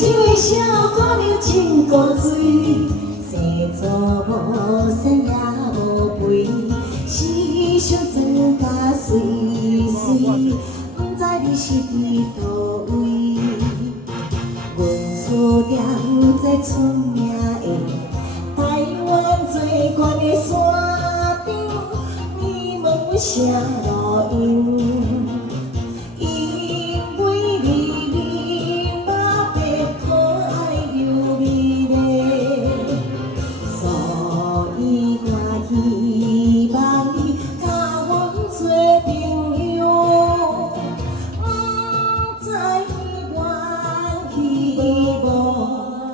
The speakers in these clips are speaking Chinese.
这位小姑娘真古锥，生做无生也无肥，思想真甲水水，不知你是伫倒位。阮厝踮在出名的台湾最悬的山顶，你问啥路用？ 希望你甲阮做朋友，不知愿意无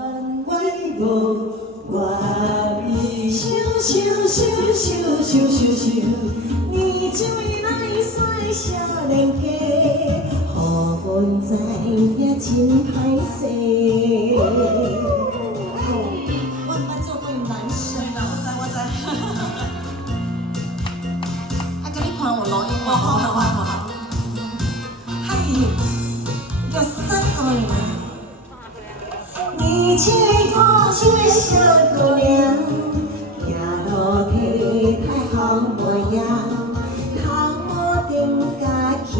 愿意。想，你这位来帅少年家，予阮知影真歹势。 好，嗨，有3个人。你这个小小姑娘，行路体态好模样，头顶甲球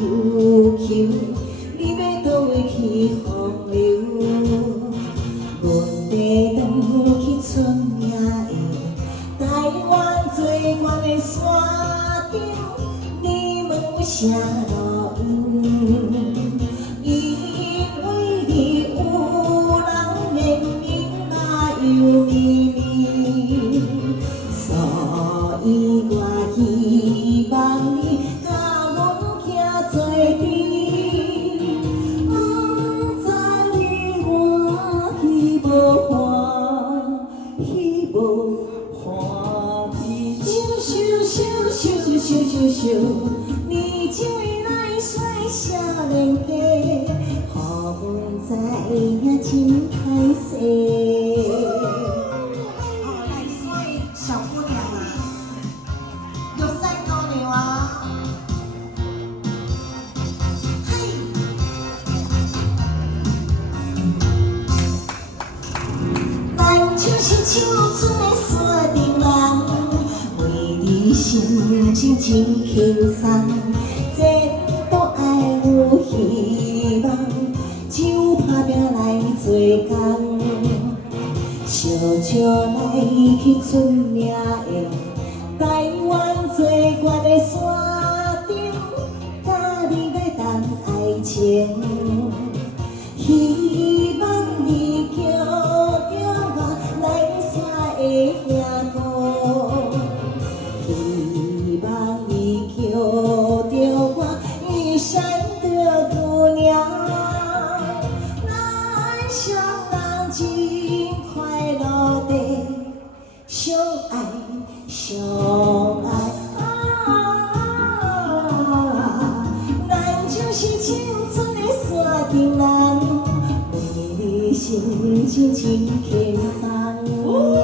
球，你要倒位去风流？阮要转去出名的台湾最悬的山顶。 啥路用？因为你有人面面嘛又咪咪，所以我希望你甲阮行做阵，不知你欢喜无欢喜？想。 你这位来帅少年家，予阮知影真歹势。哦，来帅小姑娘啊，有3个了啊！嘿，咱就是乡村的山顶人，为你心情真轻松。 希望就打拼来做工，小来去出名的台湾最悬的山顶，甲你来谈爱情。希望你叫着我来山的行过，希望你叫着我一山。 姑娘，咱双人真快乐地相爱咱就是青春的山顶人，为你心情真轻松。